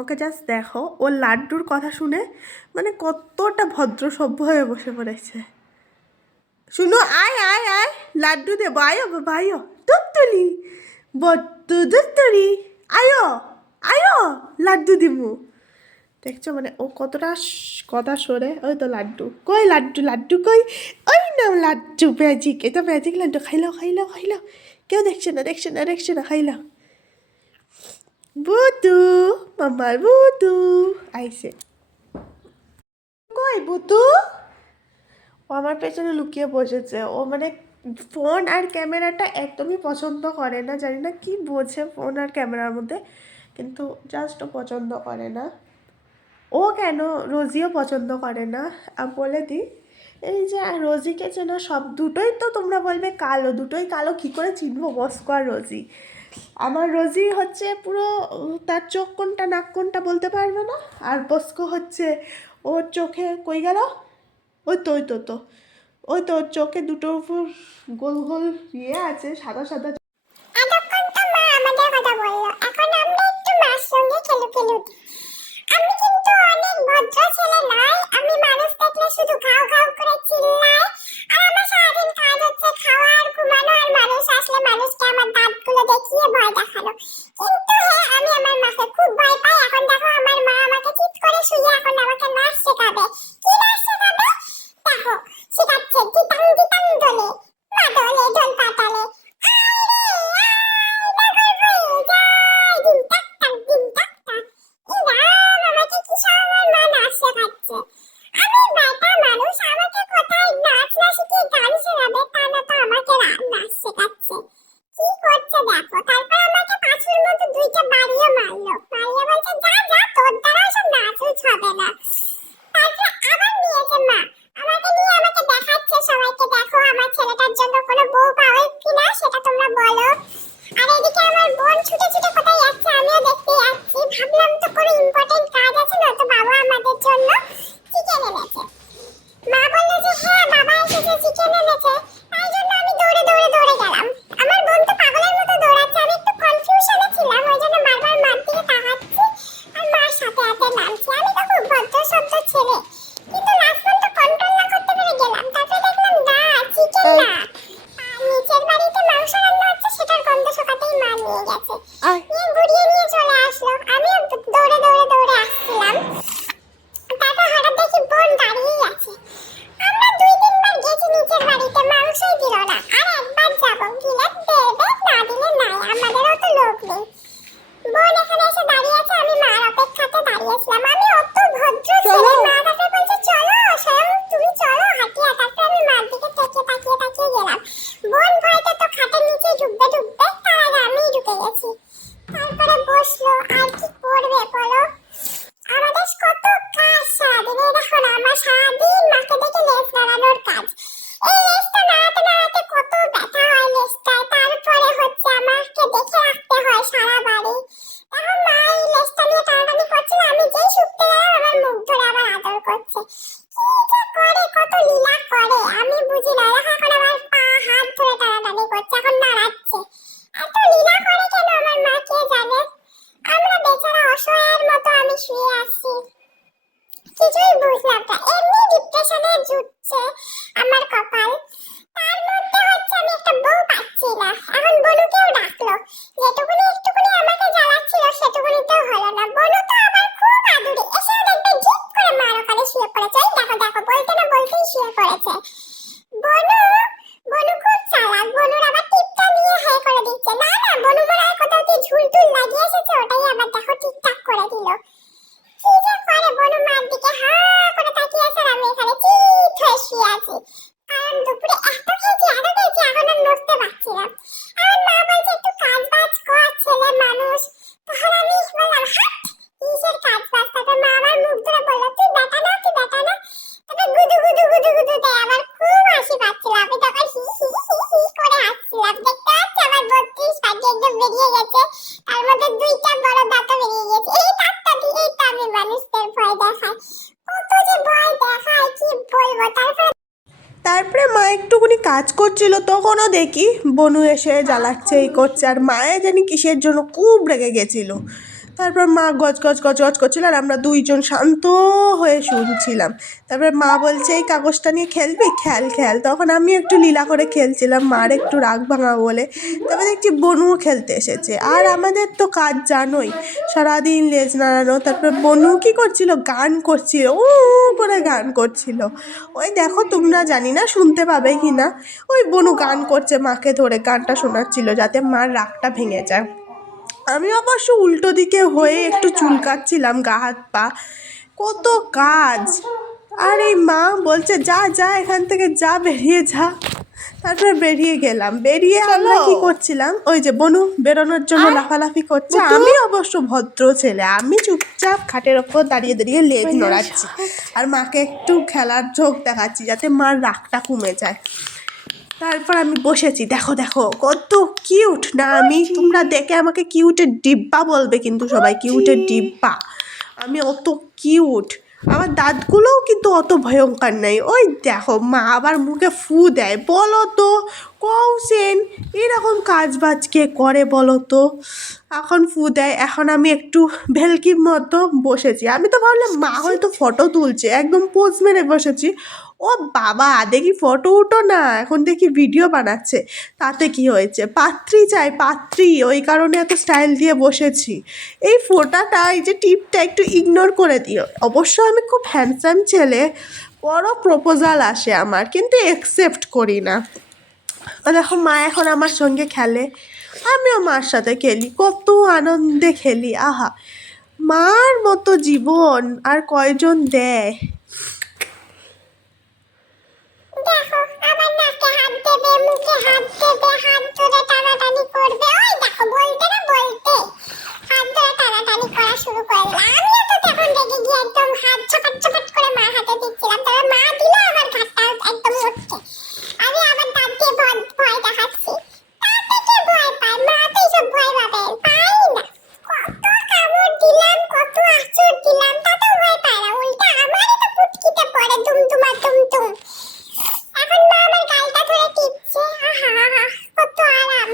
ওকে just দেখো, ও লাড্ডুর কথা শুনে মানে কতটা ভদ্র সভ্য হয়ে বসে পড়েছে। শুনো, আয় আয় আয়, লাড্ডু দেবো, আয়ো বাবা আয়ো, দুধ তুলি বদ্দু দুধ তুলি, আয়ো আয়ো, লাড্ডু দিমু। দেখছো মানে ও কতটা কথা সরে। ওই তো লাড্ডু কই, লাড্ডু লাড্ডু কই, ওই না লাড্ডু, ম্যাজিক, এটা ম্যাজিক লাড্ডু, খাইলাও খাইলাও খাইলাও, কেউ দেখছে না দেখছে না দেখছে না, খাইলাও। বুতু, মামার বুতু আইসে, কই বুতু? ও আমার পেছনে লুকিয়ে বসেছে। ও মানে ফোন আর ক্যামেরাটা একদমই পছন্দ করে না, জানি না কি বোঝে ফোন আর ক্যামেরার মধ্যে, কিন্তু জাস্ট ও পছন্দ করে না। ও কেন, রোজিও পছন্দ করে না। আর বলে দিই, এই যে রোজিকে চেনো, সব দুটোই তো তোমরা বলবে কালো, দুটোই কালো, কী করে চিনবো বস্কো আর রোজি? আমার রোজি হচ্ছে পুরো, তার চোখ কোনটা নাক কোনটা বলতে পারবে না। আর বস্কো হচ্ছে ওর চোখে কই গেল, ওই তো ওই তো তো ওই তো ওর চোখে দুটোর উপর গোল গোল ইয়ে আছে, সাদা সাদা। এতক্ষণ তো মা আমাদের কথা বললো, এখন আমরা একটু মার সঙ্গে খেলু। আমি কিন্তু অনেক ভদ্র ছেলে নয়, আমি মানুষ দেখলে শুধু ঘাউ ঘাউ করে চিল্লাই। আর আমার সারাদিন কাজ হচ্ছে খাওয়া আর ঘুমানো, আর মানুষ আসলে মানুষকে আমার দাঁতগুলো দেখিয়ে ভয় দেখানো। কিন্তু হ্যাঁ, আমি আমার মাকে খুব ভয় পাই। এখন দেখো, আমার মা আমাকে চিৎ করে শুয়ে এখন আমাকে নাচ শেখাবে। কি নাচ শেখাবে? দেখো, শেখাচ্ছে দিতাং দিতাং দোলে, মা দোলে ঢোল পাতালে, কিছুই বুঝলাম না, এমনি ডিপ্রেশনে জুটছে আমার কপাল। তার মধ্যে হচ্ছে আমি একটা বউ পাচ্ছি না। এখন বনুকেও ডাকলো, যেটুকুনি একটুকুনি আমাকে জ্বালাচ্ছিল সেটুকুনিতেও হলো না। বনু তো আমার খুব আদুরি, এসেও দেখবে জিপ করে মার ওখানে শুয়ে পড়েছে। এই দেখো দেখো, বলতে না বলতেই শুয়ে পড়েছে। বনু বনু খুব চালাক, বনুর আবার টিপটা নিয়ে হাই করে দিচ্ছে। না না, বনু মনে হয় কোথাও দিয়ে ঝুল টুল লাগিয়ে এসেছে, ওটাই আবার দেখো ঠিকঠাক করে দিল। কি যে করে, বনু মার দিকে হা করে তাকিয়ে আছে, আর আমি এখানে চিৎ হয়ে শুয়ে আছি। কারণ দুপুরে এত খেয়েছি এখন আর নড়তে পারছি না। আমার মা বলছে একটু কাজ বাজ কর, ছেলে মানুষ। তখন আমি বললাম হাট, কিসের কাজ বাজ? তারপর মা আমার মুখ ধরে বললো তুই বেটা না, তুই বেটা না। তারপর গুদু গুদু গুদু গুদু দেয়। আমার খুব হাসি পাচ্ছিল, আমি তখন হি হি হি হি করে হাসছিলাম। দেখতে পাচ্ছি আমার 32 পাটি একদম বেরিয়ে গেছে, তার মধ্যে 2টা বড় দাঁতও বেরিয়ে গেছে। এই দাঁতটা দিয়েই তো আমি মানুষদের ভয় দেখাই, কত যে ভয় দেখাই কি বলবো। তারপরে মা একটুকুনি কাজ করছিল, তখনও দেখি বনু এসে জ্বালাচ্ছে, এই করছে। আর মায়ে জানি কিসের জন্য খুব রেগে গেছিল। তারপর মা গজ গজ গজ গজ করছিল আর আমরা দুইজন শান্ত হয়ে শুনছিলাম। তারপর মা বলছে এই কাগজটা নিয়ে খেলবি, খেল খেল। তখন আমি একটু লীলা করে খেলছিলাম, মার একটু রাগ ভাঙা বলে। তারপর দেখছি বনুও খেলতে এসেছে। আর আমাদের তো কাজ জানোই, সারাদিন লেজ নাড়ানো। তারপর বনু কী করছিল, গান করছিল, উ করে গান করছিল। ওই দেখো, তোমরা জানি না শুনতে পাবে কি না, ওই বনু গান করছে, মাকে ধরে গানটা শোনাচ্ছিল যাতে মার রাগটা ভেঙে যায়। আমি অবশ্য উল্টো দিকে হয়ে একটু চুলকাচ্ছিলাম গা হাত পা, কত কাজ। আর এই মা বলছে যা যা এখান থেকে যা, বেরিয়ে যা। তারপর বেরিয়ে গেলাম। বেরিয়ে আমরা কি করছিলাম, ওই যে বনু বেরোনোর জন্য লাফালাফি করছে। আমি অবশ্য ভদ্র ছেলে, আমি চুপচাপ খাটের ওপর দাঁড়িয়ে দাঁড়িয়ে লেজ নড়াচ্ছি আর মাকে একটু খেলার ঝোঁক দেখাচ্ছি যাতে মার রাগটা কমে যায়। তারপর আমি বসেছি, দেখো দেখো কত কিউট না আমি, তোমরা দেখে আমাকে কিউটের ডিব্বা বলবে কিন্তু সবাই, কিউটের ডিব্বা। আমি অত কিউট, আমার দাঁতগুলোও কিন্তু অত ভয়ঙ্কর নেই। ওই দেখো মা আবার মুখে ফু দেয়, বলো তো কৌশিন এরকম কাজ বাজ কে করে বলো তো। এখন ফু দেয়, এখন আমি একটু ভেলকির মতো বসেছি। আমি তো ভাবলাম মা হয়তো ফটো তুলছে, একদম পোজ মেরে বসেছি। ও বাবা, দেখি ফটো উঠো না, এখন দেখি ভিডিও বানাচ্ছে। তাতে কি হয়েছে, পাত্রী চাই পাত্রী, ওই কারণে এত স্টাইল দিয়ে বসেছি। এই ফোটাটা, এই যে টিপটা একটু ইগনোর করে দিও। অবশ্য আমি খুব হ্যান্ডসাম ছেলে, বড় প্রপোজাল আসে আমার, কিন্তু অ্যাকসেপ্ট করি না। দেখো মা এখন আমার সঙ্গে খেলে, আমিও মার সাথে খেলি, কত আনন্দে খেলি। আহা, মার মতো জীবন আর কয়জন দেয়। দেখো আবার নাকে হাত দেবে, মুখে হাত দেবে, হাত ধরে টানাটানি করবে। ওই দেখো বলতে না বলতে হাত ধরে টানাটানি করা শুরু করে দিল। আমিও তো তখন রেগে গিয়ে একদম হাত ছপাট ছপাট করে মার হাতে দিচ্ছিলাম। তারপর মা দিল আমার ঘাটটা একদম উঠকে। আমি আবার দাঁত দিয়ে ভয় দেখাচ্ছি। তাতে কে ভয় পায়, মা তো এইসব ভয় পাবে পাই না। কত কামড় দিলাম, কত আঁচড় দিলাম, তাতেও ভয় পায় না। উল্টা আমারই তো পুটকিতে পড়ে দুমদুমা দুমদুম। এখন মা আমার গালটা ধরে টিপছে, আহা আহা কত আরাম।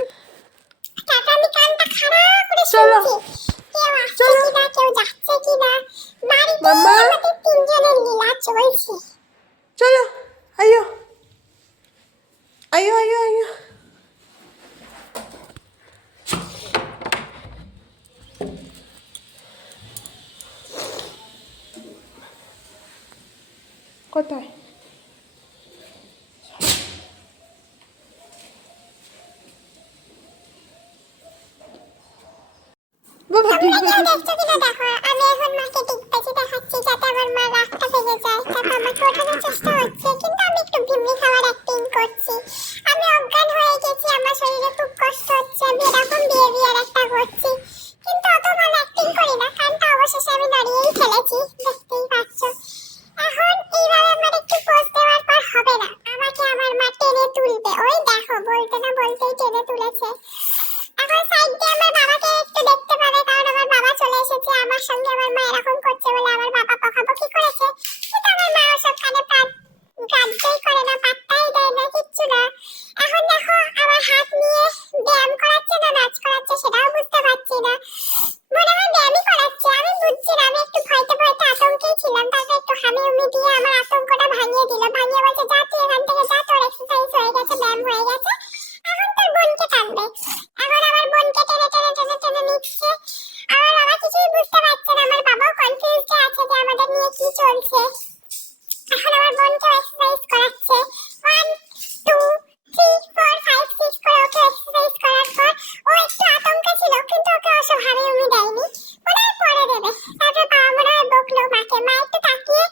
তারপর আমি কানটা খাড়া করে শুনছি কেউ আসছে কিনা, কেউ যাচ্ছে কিনা। বাড়িতে আমাদের তিনজনের লীলা চলছে। চলো আইয়ো আইয়ো আইয়ো আইয়ো। কোথায় বাবা, তোমরা কেউ দেখছো কিনা দেখো। আমি এখন মাকে টিপতেছি, দেখাচ্ছি যাতে আমার মা রাগটা ভেঙে যায়। তারপর আমাকে ওঠানোর চেষ্টা হচ্ছে, কিন্তু আমি একটু ভিমরি খাওয়ার অ্যাক্টিং করছি। আমি অজ্ঞান হয়ে গেছি, আমার শরীরে খুব কষ্ট হচ্ছে, আমি এরকম বিহেভিয়ার একটা করছি, কিন্তু অত ভালো অ্যাক্টিং করি না। কারণটা অবশেষে আমি দাঁড়িয়েই ফেলেছি, দেখতেই পাচ্ছ। এখন এইভাবে আমার একটু পোজ দেওয়ার পর হবে না, আমাকে আমার মা টেনে তুলবে। ওই দেখো বলতে না বলতেই টেনে তুলেছে। এখন সাইড দিয়ে আমার বাবাকে একটু দেখতে পাবে, কারণ আমার বাবা চলে এসেছে। আমার সঙ্গে আমার মা এরকম করছে বলে আমার বাবা বকাবকি করেছে, কিন্তু আমার মা ওসব কানে গ্রাহ্যই করে না, পাত্তাই দেয় না, কিচ্ছু না। এখন দেখো আমার হাত নিয়ে ব্যায়াম করাচ্ছে না নাচ করাচ্ছে সেটাও বুঝতে পারছি না। মনে হয় ব্যায়ামই করাচ্ছে, আমি বুঝছি না। আমি একটু ভয়তে ভয়তে আতঙ্কেই ছিলাম। তারপর একটু হামি উমি দিয়ে আমার আতঙ্কটা ভাঙিয়ে দিল। ভাঙিয়ে বলছে যা তুই এখান থেকে যা, তোর এক্সারসাইজ হয়ে গেছে, ব্যায়াম হয়ে গেছে, এখন তোর বোনকে টানবে। এখন আমার বোনকে টেনে টেনে টেনে টেনে নিচ্ছে। আমার বাবা কিছুই বুঝতে পারছে না, আমার বাবাও কনফিউজড আছে যে আমাদের নিয়ে কি চলছে। এখন আমার বোনকে এক্সারসাইজ করাচ্ছে, 1 2 3 4 5 6 করে ওকে এক্সারসাইজ করার পর ও একটু আতঙ্কে ছিল, কিন্তু ওকে ওসব হামি উমি দেয়নি, মনে হয় পরে দেবে। তারপর বাবা মনে হয় বকলো মাকে, মা একটু তাকিয়ে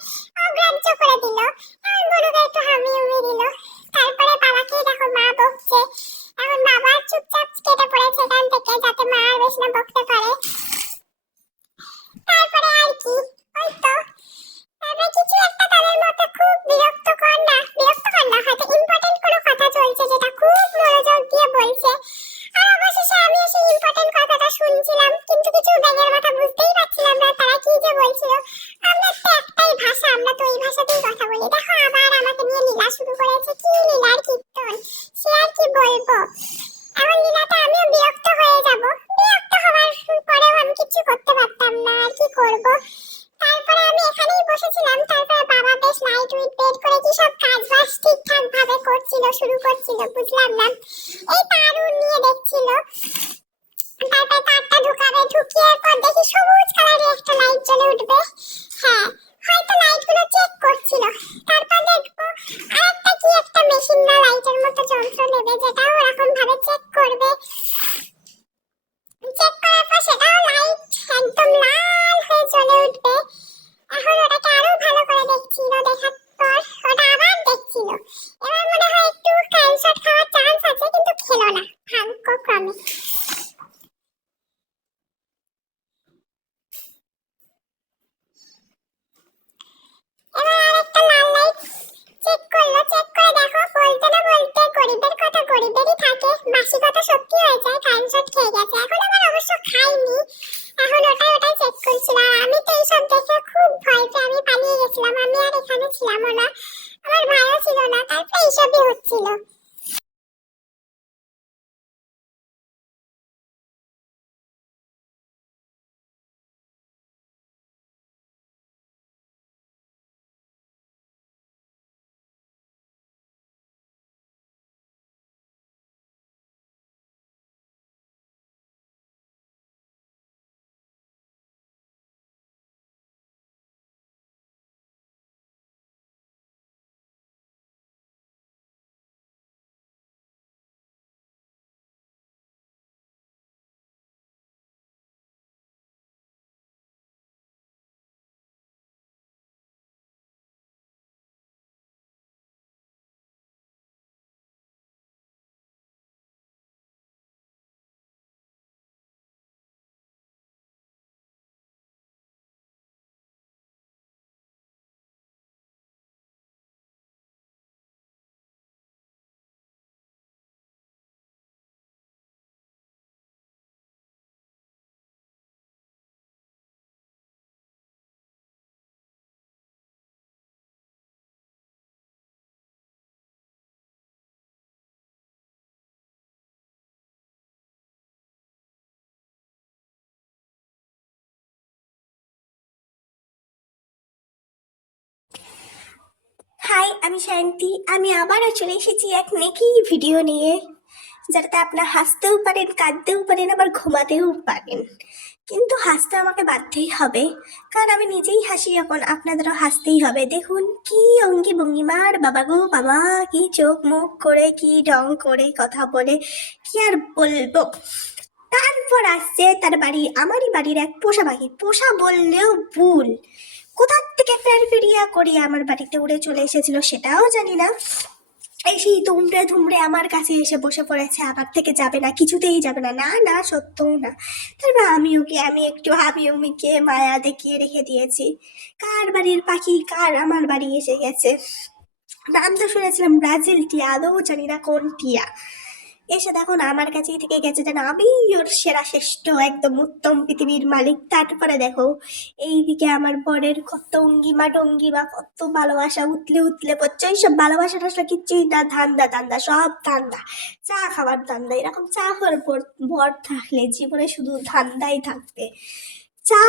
অগ্রাহ্য করে দিল। এখন বনুকে একটু হামি উমি দিল। তারপরে বাবাকেই দেখো মা বকছে। এখন বাবা চুপচাপ কেটে পড়েছে এখান থেকে, যাতে মা আর বেশি না বকতে পারে। তারপরে আর কি, ওই তো তারপরে কিছু একটা তাদের মধ্যে খুব বিরক্তকর না হয়তো ইম্পর্টেন্ট কোনো কথা চলছে যেটা খুব মনোযোগ দিয়ে বলছে। আর অবশেষে আমি সেই ইম্পর্টেন্ট কথাটা শুনছিলাম, কিন্তু কিছু ব্যাঙের কথা বুঝতেই পারছিলাম না তারা কি যে বলছিল। আমরা তো একটাই ভাষা, আমরা তো এই ভাষাতেই কথা বলি। দেখো আবার আমাকে নিয়ে লীলা শুরু করেছে, কি লীলার কীর্তন, সে আর কি বলবো। এখন লীলাটা আমিও বিরক্ত হয়ে যাব, বিরক্ত হওয়ার পরেও আমি কিছু করতে পারবো বসেছিলাম, তারপরে বাবা বেশ লাইট উইট বের করে কি সব কাজ বাজ ঠিকঠাক ভাবে করছিল, শুরু করছিল, বুঝলাম না। এই তার নিয়ে দেখছিল, তারপর তারটা ঢুকাবে, ঢুকিয়ে পর দেখি সবুজ কালারের একটা লাইট জ্বলে উঠবে। হ্যাঁ, হয়তো লাইটগুলো চেক করছিল। তারপর দেখবো আরেকটা কি একটা মেশিন না লাইটের মতো যন্ত্র নেবে, যেটা ওরকম ভাবে চেক করবে। চেক করার পর সেটাও লাইট একদম লাল হয়ে জ্বলে উঠবে। এখন ওটাকে আরো ভালো করে দেখছিল, দেখার পর ওটা আবার দেখছিল। এবার মনে হয় একটু ক্যান্সার খাওয়ার চান্স আছে, কিন্তু খেলো না ভাগ্যক্রমে। এবার আরেকটা লাল লাইট চেক করলো, চেক করে দেখো বলতে না বলতে গরিবের কথা গরিবেরই থাকে, বাসি কথা সত্যি হয়ে যায়, ক্যান্সার খেয়ে গেছে। এখন আমার অবশ্য খাইনি, এখন ওটাই চেক করছিল। আর আমি তো এইসব দেখে খুব ভয় পেয়ে আমি পালিয়ে গেছিলাম, আমি আর এখানে ছিলাম না, আমার ভালো ছিল না। তারপর এইসবই হচ্ছিল। হাই, আমি শান্তি। আমি আবারও চলে এসেছি এক নেকি ভিডিও নিয়ে, যাতে আপনারা হাসতেও পারেন, কাঁদতেও পারেন, আবার ঘুমাতেও পারেন। কিন্তু হাসতে আমাকে বাধ্যই হবে, কারণ আমি নিজেই হাসি, এখন আপনাদেরও হাসতেই হবে। দেখুন কি অঙ্গি ভঙ্গিমার, বাবা গো বাবা, কি চোখ মুখ করে, কি ঢং করে কথা বলে, কি আর বলবো। তারপর আসছে তার বাড়ি, আমারই বাড়ির এক পোষা পাখি, পোষা বললেও ভুল। কোথার থেকে ফেরফেরিয়া করিয়া আমার বাড়িতে উড়ে চলে এসেছিল সেটাও জানি না, এসেই দুমড়ে ধুমড়ে আমার কাছে এসে বসে পড়েছে, আমার থেকে যাবে না, কিছুতেই যাবে না, না না সত্যও না। তারপর আমি একটু হাবিউমিকে মায়া দেখিয়ে রেখে দিয়েছি। কার বাড়ির পাখি কার আমার বাড়ি এসে গেছে। নাম তো শুনেছিলাম ব্রাজিল টিয়া, আদৌ জানি না কোন টিয়া। এসে দেখুন আমার কাছেই থেকে গেছে, যেন আমি ওর সেরা শ্রেষ্ঠ একদম উত্তম পৃথিবীর মালিক। তারপরে দেখো এইদিকে আমার বরের কত অঙ্গিমা টঙ্গিমা, কত ভালোবাসা উতলে উতলে পড়ছে। ওইসব ভালোবাসা টাসা কিচ্ছুই না, ধান্দা ধান্দা সব ধান্দা, চা খাবার ধান্দা। এরকম চা খাওয়ার ভর থাকলে জীবনে শুধু ধান্দাই থাকবে। চা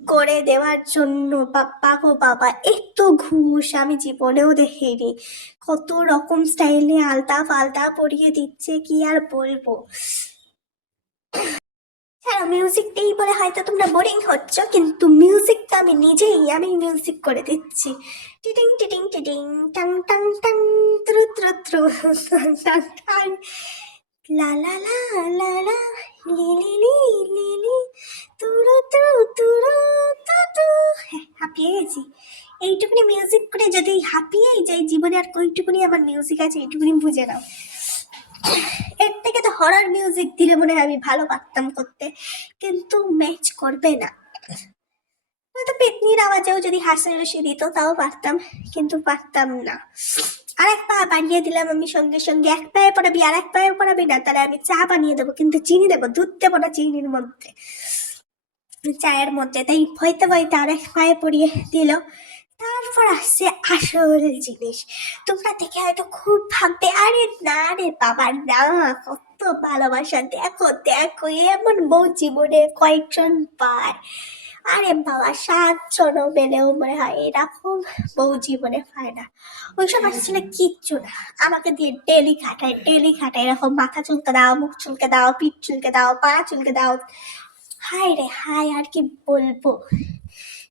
করে দেওয়ার জন্য বাপ্পা গো বাবা, এত ঘুষ আমি জীবনেও দেখিনি। কত রকম স্টাইলে আলতা ফালতা পরিয়ে দিচ্ছে, কি আর বলবো। হ্যাঁ, মিউজিকটাই বলে হয়তো তোমরা বোরিং হচ্ছ, কিন্তু মিউজিকটা আমি নিজেই, আমি মিউজিক করে দিচ্ছি। টিটিং টিটিং টিটিং, টাং টাং টাং, ত্রু ত্রু ত্রু, টাং টাং, লা লা লা লা লা, লি লি লি লি লি, তুরু তুরু তুরু তু তু। হ্যাঁ, হাঁপিয়ে গেছি। এইটুকুনি মিউজিক করে যদি হাঁপিয়েই যাই জীবনে, আর কইটুকুনি আমার মিউজিক আছে এইটুকুনি বুঝে নাও। এর থেকে তো হরর মিউজিক দিলে মনে হয় আমি ভালো পারতাম করতে, কিন্তু ম্যাচ করবে না। হয়তো পেতনির আওয়াজেও যদি হাসাহাসি দিত তাও পারতাম, কিন্তু পারতাম না। আর এক পা বানিয়ে দিলাম আমি, সঙ্গে সঙ্গে এক পায়ে পড়াবি আর এক পায়ে পড়াবি না, তাহলে আমি চা বানিয়ে দেবো, কিন্তু চিনি দেবো, দুধ দেবো না চিনির মধ্যে, চায়ের মধ্যে। তাই ভয়তে ভয়তে আর এক পায়ে পড়িয়ে দিল। তারপর আসছে আসল জিনিস। তোমরা দেখে হয়তো খুব ভাববে, আরে না রে বাবা না, কত ভালোবাসা, দেখো দেখো এমন বউ জীবনে কয়েকজন পায়। আরে বাবা, 7 জন মেলেও মনে হয় এরকম বউ জীবনে পায় না। ওইসব আসলে কিচ্ছু না, আমাকে দিয়ে ডেলি খাটায় এরকম মাথা চুলকে দাও, মুখ চুলকে দাও, পিঠ চুলকে দাও, পা চুলকে দাও। হায় রে হায়, আর কি বলবো।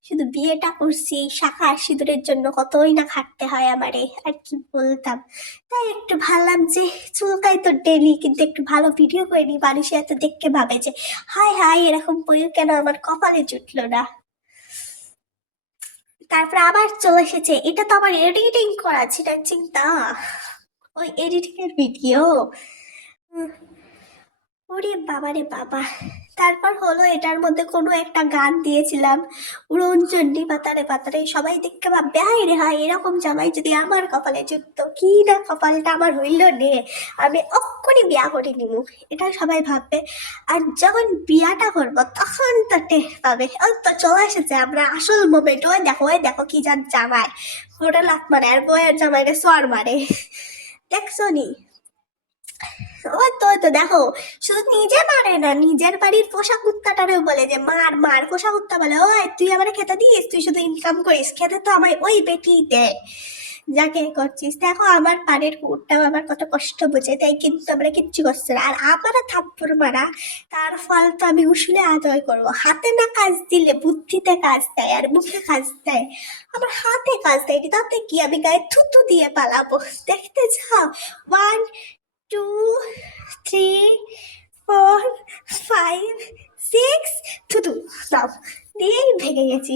শুধু বিয়েটা করছি শাখা আর সিঁদুরের জন্য কতই না খাটতে হয় আমারে, আর কি বলতাম। তাই একটু ভাবলাম যে চুলকাই তো ডেলি, কিন্তু একটু ভালো ভিডিও করে নি, মানুষে এত দেখতে ভাবে যে হায় হায় এরকম বই কেন আমার কপালে জুটলো না। তারপর আবার চলে এসেছে, এটা তো আবার এডিটিং করা, সেটা চিন্তা, ওই এডিটিং এর ভিডিও। ওরে বাবা রে বাবা। তারপর হলো এটার মধ্যে কোনো একটা গান দিয়েছিলাম, উড়নচণ্ডী পাতারে পাতারে, সবাই দেখতে ভাববে হাই রে হাই এরকম জামাই যদি আমার কপালে জুটতো, কি না কপালটা আমার হইল নে, আমি অক্ষরই বিয়া করে নিব, এটা সবাই ভাববে। আর যখন বিয়াটা করবো তখন তো টের পাবে, ওই তো চলে এসেছে আমরা আসল মোমেন্ট, ওই দেখো কি যার জামাই, ওটা লাত মারে আর বইয়ের জামাইরে সোয়ার মারে, দেখছো নি? ওই তো দেখো, শুধু নিজে মারে না, নিজের বাড়ির পোষা কুত্তাটারেও বলে যে মার মার। পোষা কুত্তা বলে ওই তুই আমার খেতে দিস, তুই শুধু ইনকাম করিস, খেতে তো আমায় ওই বেটি দেয় যাকে করছিস। দেখো আমার পাড়ের কুকুরটাও আমার কত কষ্ট বোঝে, তাই কিন্তু আমরা কিচ্ছু করছে না। আর আমারও থাপ্পড় মারা, তার ফল তো আমি উসুলে আদয় করবো। হাতে না কাজ দিলে বুদ্ধিতে কাজ দেয় আর মুখে কাজ দেয়, আমার হাতে কাজ দেয়, তাতে কি আমি গায়ে থুতু দিয়ে পালাবো? দেখতে চাও? 1 2 3 4 5 6 থুতু দাও দিয়েই ভেঙে গেছি।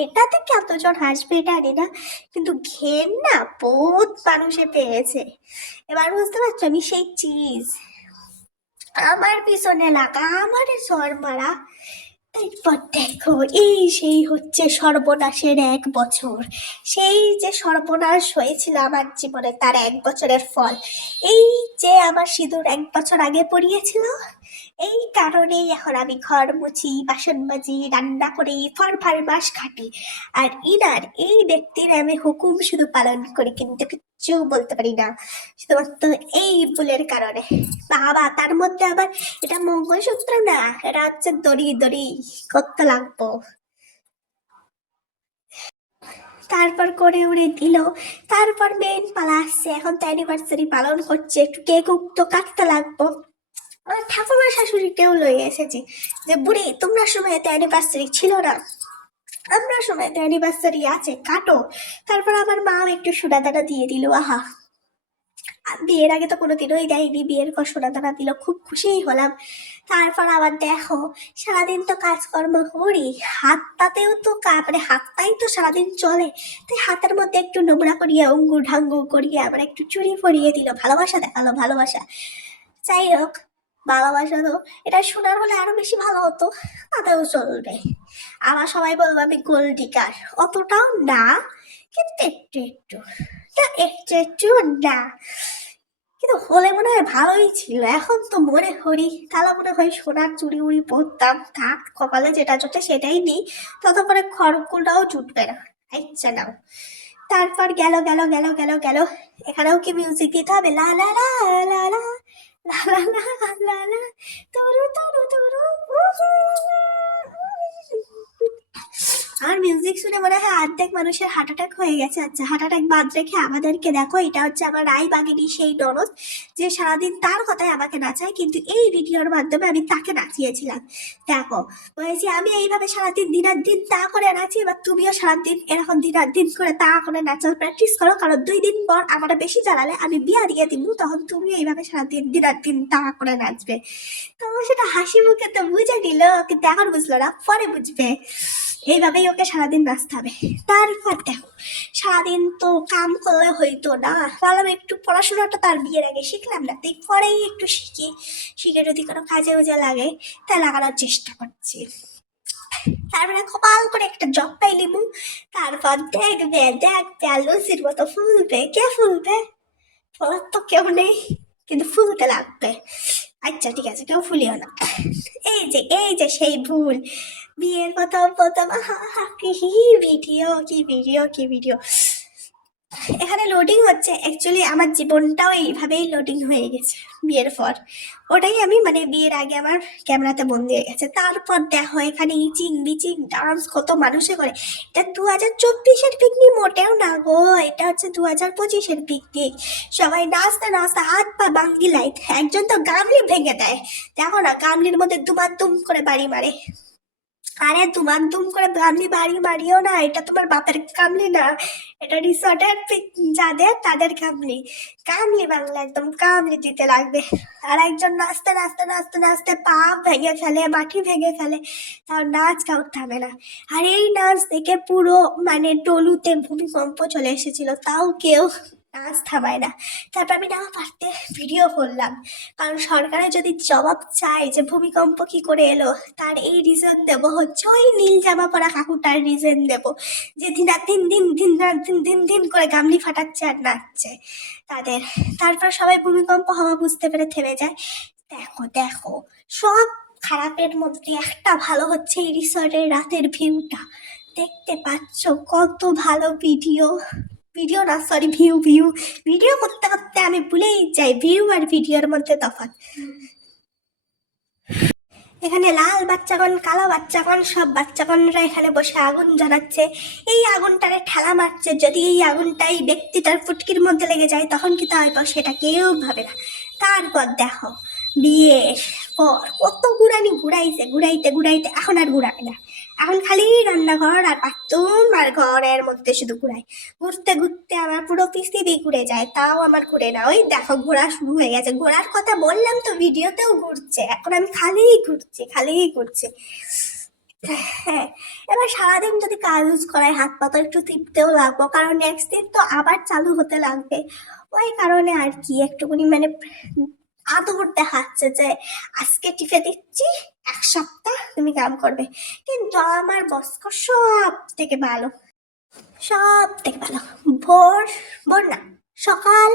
এটাতে কতজন হাসবে এটা জানি না, কিন্তু ঘেন না বহুত মানুষে পেয়েছে। এবার বুঝতে পারছো আমি সেই চিজ, আমার পিছনে লাগা, আমারে সর মারা। তারপর দেখো এই সেই হচ্ছে সর্বনাশের 1 বছর, সেই যে সর্বনাশ হয়েছিল আমার জীবনে তার 1 বছরের ফল। এই যে আমার সিঁদুর 1 বছর আগে পড়িয়েছিল, এই কারণেই এখন আমি ঘর মুছি, বাসন মাজি, রান্না করি, ফর মাস খাটি। আর ইনার এই ব্যক্তির আমি হুকুম শুধু পালন করি, কিন্তু কিচ্ছু বলতে পারি না, শুধুমাত্র এই ভুলের কারণে। বাবা, তার মধ্যে আবার এটা মঙ্গলসূত্র না, এটা হচ্ছে দড়ি দড়ি করতে লাগবো। তারপর করে উড়ে দিল। তারপর মেন পালা আসছে, এখন তো অ্যানিভার্সারি পালন করছে, একটু কেক তো কাটতে লাগবো। আমার ঠাকুমার শাশুড়িকেও লই এসেছি যে বুড়ি তোমরা সময় তো অ্যানিভার্সারি ছিল না, আমরা সময় তো অ্যানিভার্সারি আছে, কাটো। তারপর আমার মা একটু সোনা দানা দিয়ে দিল, আহা, বিয়ের আগে তো কোনোদিনই দেয়নি, বিয়ের পর সোনা দানা দিল, খুব খুশিই হলাম। তারপর আবার দেখো সারাদিন তো কাজকর্ম করি, হাতটাতেও তো মানে হাতটাই তো সারাদিন চলে, তাই হাতের মধ্যে একটু নোংরা করিয়ে অঙ্গু ঢাঙ্গু করিয়ে আবার একটু চুরি পরিয়ে দিল, ভালোবাসা দেখালো, ভালোবাসা। যাই হোক, ভালোবাসা তো এটা শোনার হলে আরো বেশি ভালো হতো, তাতেও চলবে। আমার সবাই বলবো আমি গোল্ড ডিগার, অতটাও না, কিন্তু একটু একটু, না একটু একটু না, কিন্তু হলে মনে হয় ভালোই ছিল। এখন তো মনে করি তাহলে মনে হয় সোনার চুড়ি উড়ি পরতাম, থাক কপালে যেটা জোটে সেটাই নেই, ততপরে খড়কুলটাও জুটবে না, ইচ্ছা নাও। তারপর গেল গেল গেল গেল গেল, এখানেও কি মিউজিক দিতে হবে? লা লা লা লা লা লা লা লা লা লা তুরু তুরু তুরু আর মিউজিক শুনে মনে হয় অর্ধেক মানুষের হার্ট অ্যাটাক হয়ে গেছে। আচ্ছা, হার্ট অ্যাটাক বাদ রেখে আমাদেরকে দেখো, এটা হচ্ছে আমার রাই বাগিনী সেই ননদ যে সারাদিন তার কথায় আমাকে নাচায়, কিন্তু এই ভিডিওর মাধ্যমে আমি তাকে নাচিয়েছিলাম। দেখো বলেছি আমি এইভাবে সারাদিন দিনের দিন তা করে নাচি, এবার তুমিও সারাদিন এরকম দিনের দিন করে তা করে নাচার প্র্যাকটিস করো, কারণ 2 দিন পর আমার বেশি জ্বালালে আমি বিয়া দিয়ে দিব, তখন তুমি এইভাবে সারাদিন দিনের দিন তা করে নাচবে। তো সেটা হাসি মুখে তো বুঝে নিল, কিন্তু এখন বুঝলো না, পরে বুঝবে। এইভাবেই ওকে সারাদিন নাচতে হবে। তারপর দেখো সারাদিন তো কাম করলে হইতো না, ভাবলাম একটু পড়াশোনাটা তার বিয়ের আগে শিখলাম না, তাই পরেই একটু শিখি, শিখে যদি কোনো কাজে উজে লাগে তা লাগানোর চেষ্টা করছি। তারপরে কপাল করে একটা জব পাইলিমু, তারপর দেখবে লুচির মতো ফুলবে। কে ফুলবে? ফলার তো কেউ নেই, কিন্তু ফুলতে লাগবে। আচ্ছা ঠিক আছে, কেউ ফুলিও না। এই যে সেই ভুল, বিয়ের প্রথম প্রথম কি ভিডিও, কি ভিডিও, কি ভিডিও। এখানে লোডিং হচ্ছে, অ্যাকচুয়ালি আমার জীবনটাও এইভাবেই লোডিং হয়ে গেছে বিয়ের পর। ওটাই আমি মানে বিয়ের আগে আমার ক্যামেরাতে বন্দি হয়ে গেছে। তারপর দেখো এখানে ইচিং বিচিং ডান্স কত মানুষে করে। এটা 2024-এর পিকনিক মোটেও না গো, এটা হচ্ছে 2025-এর পিকনিক। সবাই নাচতে নাচতে হাত পা বাঙ্গি লাইট, একজন তো গামলি ভেঙে দেয়। দেখো না, গামলির মধ্যে দুম করে বাড়ি মারে। আরে দুম করে গামলি বাড়ি মারিও না, এটা তোমার বাপের গামলি না, এটা রিসর্টের যাদের তাদের গামলি। গামলি বাংলা একদম গামলি দিতে লাগবে। আর একজন নাচতে নাচতে নাচতে নাচতে পা ভেঙে ফেলে, মাটি ভেঙে ফেলে, তার নাচ কাউর থামে না। আর এই নাচ দেখে পুরো মানে টলুতে ভূমিকম্প চলে এসেছিল, তাও কেউ নাচ থামায় না। তারপর আমি না পারতে ভিডিও করলাম, কারণ সরকারের যদি জবাব চায় যে ভূমিকম্প কি করে এলো, তার এই রিজন দেবো হচ্ছে ওই নীল জামা পরা কাকুটার রিজন দেবো, যে দিন করে গামলি ফাটাচ্ছে আর নাচছে তাদের। তারপর সবাই ভূমিকম্প হওয়া বুঝতে পেরে থেমে যায়। দেখো দেখো, সব খারাপের মধ্যে একটা ভালো হচ্ছে এই রিসর্টের রাতের ভিউটা। দেখতে পাচ্ছ কত ভালো ভিডিও, ভিডিও না সরি ভিউ ভিউ। ভিডিও করতে করতে আমি ভুলেই যাই ভিউ আর ভিডিওর মধ্যে তফাৎ। এখানে লাল বাচ্চাগণ, কালো বাচ্চাগণ, সব বাচ্চাগণরা এখানে বসে আগুন জ্বালাচ্ছে। এই আগুনটারে ঠেলা মারছে, যদি এই আগুনটা এই ব্যক্তিটার ফুটকির মধ্যে লেগে যায় তখন কি তা হইব, সেটা কেউ ভাবে না। তারপর দেখো বিয়ের পর কত ঘুরানি ঘুরাইছে, ঘুরাইতে ঘুরাইতে এখন আর ঘুরায় না, এখন খালি রান্নাঘর আর বাথরুম আর ঘরের মধ্যে শুধু ঘুরায়। ঘুরতে ঘুরতে আমার পুরো পৃথিবী ঘুরে যায়, তাও আমার ঘুরে না। ওই দেখো ঘোরা শুরু হয়ে গেছে, ঘোরার কথা বললাম তো ভিডিওতেও ঘুরছে, এখন আমি খালিই ঘুরছি খালিই ঘুরছি। হ্যাঁ, এবার সারাদিন যদি কাজ ইউজ করায় হাত পা তো একটু টিপতেও লাগবো, কারণ নেক্সট দিন তো আবার চালু হতে লাগবে। ওই কারণে আর কি একটুখানি মানে আদর দেখাচ্ছে যে আজকে টিপে দিচ্ছি, 1 সপ্তাহ তুমি কাম করবে। কিন্তু আমার বস্কো সব থেকে ভালো, সব থেকে ভালো। ভোর ভোর না, সকাল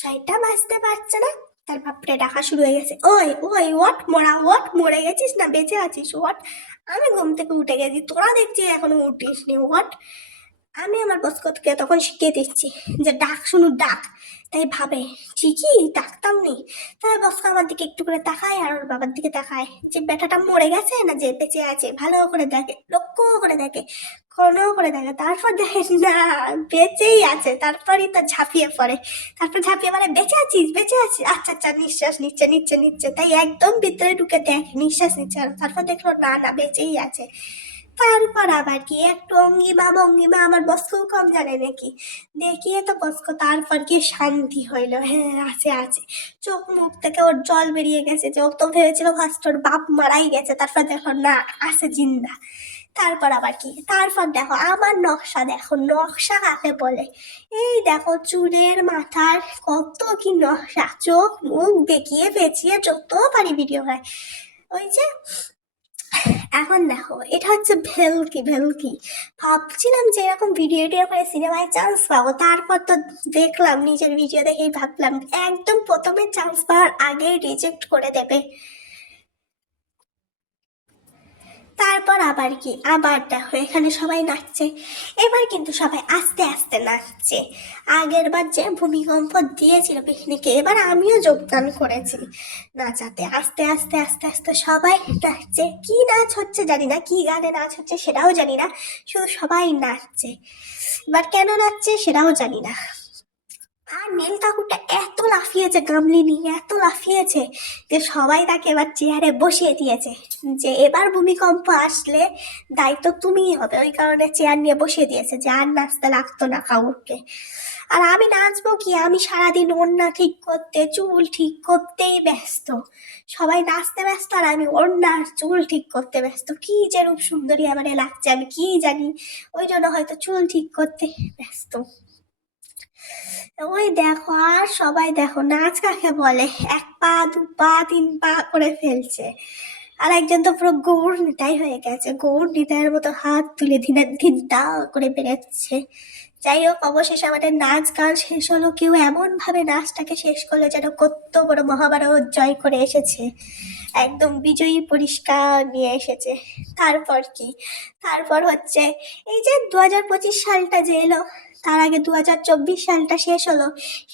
6টা বাজতে পারছে না, তার বাপরে ডাকা শুরু হয়ে গেছে, ওই ওই ওয়াট মরা, ওয়াট মরে গেছিস না বেঁচে আছিস, ওয়াট। আমি ঘুম থেকে উঠে গেছি, তোরা দেখছি এখনো উঠিস নি, ওয়াট। আমি আমার বসকতকে তখন শিখিয়ে দিচ্ছি যে ডাক শুনু ডাক, তাই ভাবে ঠিকই ডাকতাম নি। তাই বস্ক আমার দিকে একটু করে তাকায় আর ওর বাবার দিকে তাকায়, যে বেটাটা মরে গেছে না যে বেঁচে আছে, ভালো করে দেখে, লক্ষ্য করে দেখে, কোনো করে দেখে, তারপর দেখে না বেঁচেই আছে, তারপরই তো ঝাঁপিয়ে পড়ে। তারপর ঝাঁপিয়ে পড়ে, বেঁচে আছিস বেঁচে আছিস, আচ্ছা আচ্ছা, নিঃশ্বাস নিচ্ছে নিচ্ছে নিচ্ছে, তাই একদম ভিতরে ঢুকে দেখে নিঃশ্বাস নিচ্ছে, আর তারপর দেখলো না না বেঁচেই আছে। তারপর আবার কি একটু অঙ্গিমা ভঙ্গিমা আমার বস্কও কম জানে নাকি, দেখিয়ে তো বস্ক তারপর গিয়ে শান্তি হইলো, হ্যাঁ আছে আছে। চোখ মুখ থেকে ওর জল বেরিয়ে গেছে, যে ও তো ভেবেছিল ফার্স্ট ওর বাপ মারাই গেছে, তারপর দেখো না আছে জিন্দা। তারপর আবার কি, তারপর দেখো আমার নকশা, দেখো নকশা কাকে বলে, এই দেখো চুলের মাথার কত কি নকশা, চোখ মুখ বেঁকিয়ে পেঁচিয়ে যত পারি ভিডিও হয়। ওই যে এখন দেখো এটা হচ্ছে ভেলকি ভেলকি। ভাবছিলাম যে এরকম ভিডিও টিডিও করে সিনেমায় চান্স পাবো, তারপর তো দেখলাম নিজের ভিডিও দেখেই ভাবলাম একদম প্রথমে চান্স পাওয়ার আগেই রিজেক্ট করে দেবে। তারপর আবার কি, আবার দেখো এখানে সবাই নাচছে। এবার কিন্তু সবাই আস্তে আস্তে নাচছে। আগের বার যে ভূমিকম্প দিয়েছিল পিকনিকে, এবার আমিও যোগদান করেছি নাচাতে। আস্তে আস্তে আস্তে আস্তে সবাই নাচছে, কি নাচ হচ্ছে জানি না, কি গানে নাচ হচ্ছে সেটাও জানি না, শুধু সবাই নাচছে। এবার কেন নাচছে সেটাও জানি না। আর নীল কাকুটা এত লাফিয়েছে গামলি নিয়ে, এত লাফিয়েছে যে সবাই তাকে এবার চেয়ারে বসিয়ে দিয়েছে, যে এবার ভূমিকম্প আসলে দায়িত্ব তুমিই হবে, ওই কারণে চেয়ার নিয়ে বসিয়ে দিয়েছে, যে আর নাচতে লাগতো না কাউকে। আর আমি নাচবো কি, আমি সারাদিন ওড়না ঠিক করতে চুল ঠিক করতেই ব্যস্ত, সবাই নাচতে ব্যস্ত আর আমি ওড়না চুল ঠিক করতে ব্যস্ত। কি যে রূপ সুন্দরী আমার লাগছে আমি কি জানি, ওই জন্য হয়তো চুল ঠিক করতে ব্যস্ত। ওই দেখো আর সবাই দেখো নাচ কাকে বলে, 1 পা 2 পা 3 পা করে ফেলছে। আর একজন তো পুরো গৌর নিতাই হয়ে গেছে, গৌর নিতাইয়ের মতো হাত তুলে দিনের দিন দা করে বেড়াচ্ছে। যাই হোক, অবশেষে আমাদের নাচ গান শেষ হলো। কেউ এমন ভাবে নাচটাকে শেষ করলো যেন কত বড় মহাভারত জয় করে এসেছে, একদম বিজয়ী পরিষ্কার নিয়ে এসেছে। তারপর কি, তারপর হচ্ছে এই যে 2025 সালটা যে এলো, তার আগে 2024 সালটা শেষ হলো।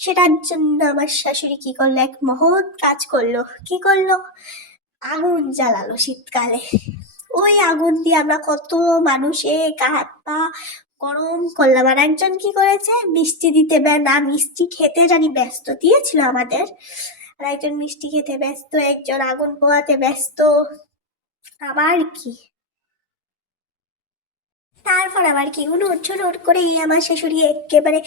সেটার জন্য আমার শাশুড়ি কি করলো, এক মহৎ কাজ করলো। কি করলো? আগুন জ্বালালো শীতকালে। ওই আগুন দিয়ে আমরা কত মানুষে গা হাত পা গরম করলাম। আর একজন কি করেছে, মিষ্টি দিতে না মিষ্টি খেতে জানি ব্যস্ত দিয়েছিল আমাদের। আর একজন মিষ্টি খেতে ব্যস্ত, একজন আগুন পোহাতে ব্যস্ত। আবার কি, তারপর আবার কি, হুট করে আমার শাশুড়ি একেবারে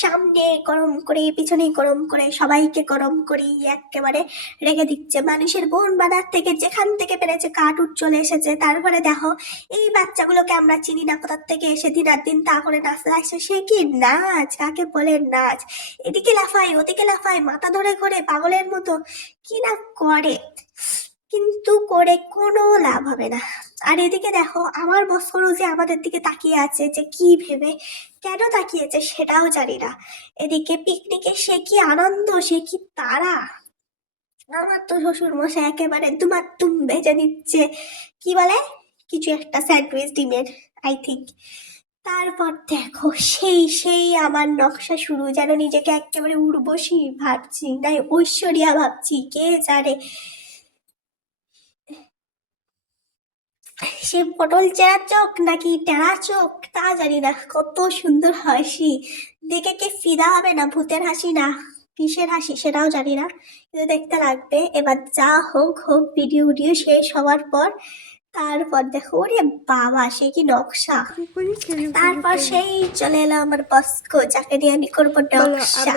সামনে গরম করে পিছনে গরম করে সবাইকে গরম করে একেবারে রেখে দিচ্ছে। মানুষের বন বাজার থেকে যেখান থেকে পেরেছে কার্টুন চলে এসেছে। তারপরে দেখো এই বাচ্চাগুলোকে আমরা চিনি না কোথার থেকে এসে দিন আর দিন তা করে নাচতে আসছে। সে কি নাচ, কাকে বলে নাচ! এদিকে লাফাই ওদিকে লাফাই, মাথা ধরে করে পাগলের মতো কি না করে, কিন্তু করে কোনো লাভ হবে না। আর এদিকে দেখো আমার বস্করও যে আমাদের দিকে তাকিয়ে আছে, যে কি ভেবে কেন তাকিয়েছে সেটাও জানি না। এদিকে পিকনিকে সে কি আনন্দ, সে কি তারা! আমার তো শ্বশুর মশাই একেবারে দুমাত্তুম ভেজে নিচ্ছে, কি বলে কিছু একটা স্যান্ডউইচ ডিমের, আই থিঙ্ক। তারপর দেখো সেই সেই আমার নকশা শুরু, যেন নিজেকে একেবারে উর্বশী ভাবছি, নাই ঐশ্বরিয়া ভাবছি, কে জানে। সে পটল চেরা চোখ নাকি টেরা চোখ তা জানি না, কত সুন্দর হাসি, দেখে কে ফিদা হবে না, ভূতের হাসি না কিসের হাসি সেটাও জানি না, কিন্তু দেখতে লাগবে। এবার যা হোক হোক, ভিডিও শেষ হওয়ার পর তারপর দেখো, ওরে বাবা সে কি নকশা! করে খেলে তারপর সেই চলে এলো আমার বস্কো, যাকে দিয়ে আমি করবো নকশা।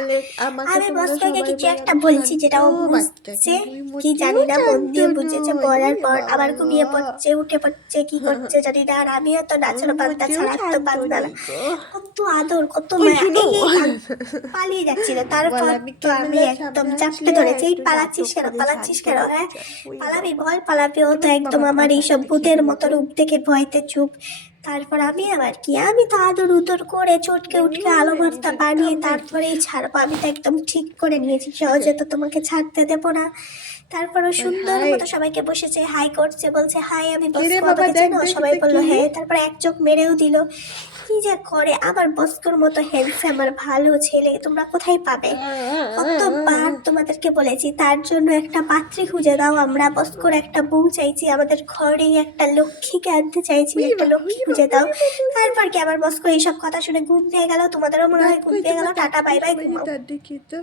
আমি বস্কোকে কিছু একটা বলছি যেটা ও বুঝছে কি জানি না, মন দিয়ে বুঝেছে। বলার পর আবার ঘুমিয়ে পড়ছে, উঠে পড়ছে, কি করছে জানি না। আর আমিও তো নাচানো বান্দা ছাড়া তো বান্দা না, কত আদর কত মায়া, পালিয়ে যাচ্ছিল। তারপর তো আমি একদম চাপটে ধরেছি, এই পালাচ্ছিস কেন পালাচ্ছিস কেন, হ্যাঁ পালাবি বল পালাবি। ও তো একদম আমার এইসব ভূতের মতো রূপ দেখে ভয়তে চুপ। তারপর আমি আবার কি, আমি তো আদর উদর করে চটকে উঠকে আলো ভর্তা বানিয়ে তারপরেই ছাড়বো। আমি তো একদম ঠিক করে নিয়েছি, সহজে তো তোমাকে ছাড়তে দেবো না। তারপর ও সুন্দর মতো সবাইকে বসেছে, হাই করছে, বলছে হাই আমি বস্কো, আমাকে চেনো? সবাই বললো হ্যাঁ। তারপর এক চোখ মেরেও দিল। কি যে করে, আমার বস্কোর মতো হ্যান্ডসাম আর ভালো ছেলে তোমরা কোথায় পাবে? কতবার তোমাদেরকে বলেছি তার জন্য একটা পাত্রী খুঁজে দাও। আমরা বস্কোর একটা বউ চাইছি, আমাদের ঘরে একটা লক্ষ্মীকে আনতে চাইছি, একটা লক্ষ্মী খুঁজে দাও। তারপর কি, আমার বস্কো এইসব কথা শুনে ঘুম পেয়ে গেল। তোমাদেরও মনে হয় ঘুম পেয়ে গেল। টাটা বাই বাই, ঘুমাও। দেখি তো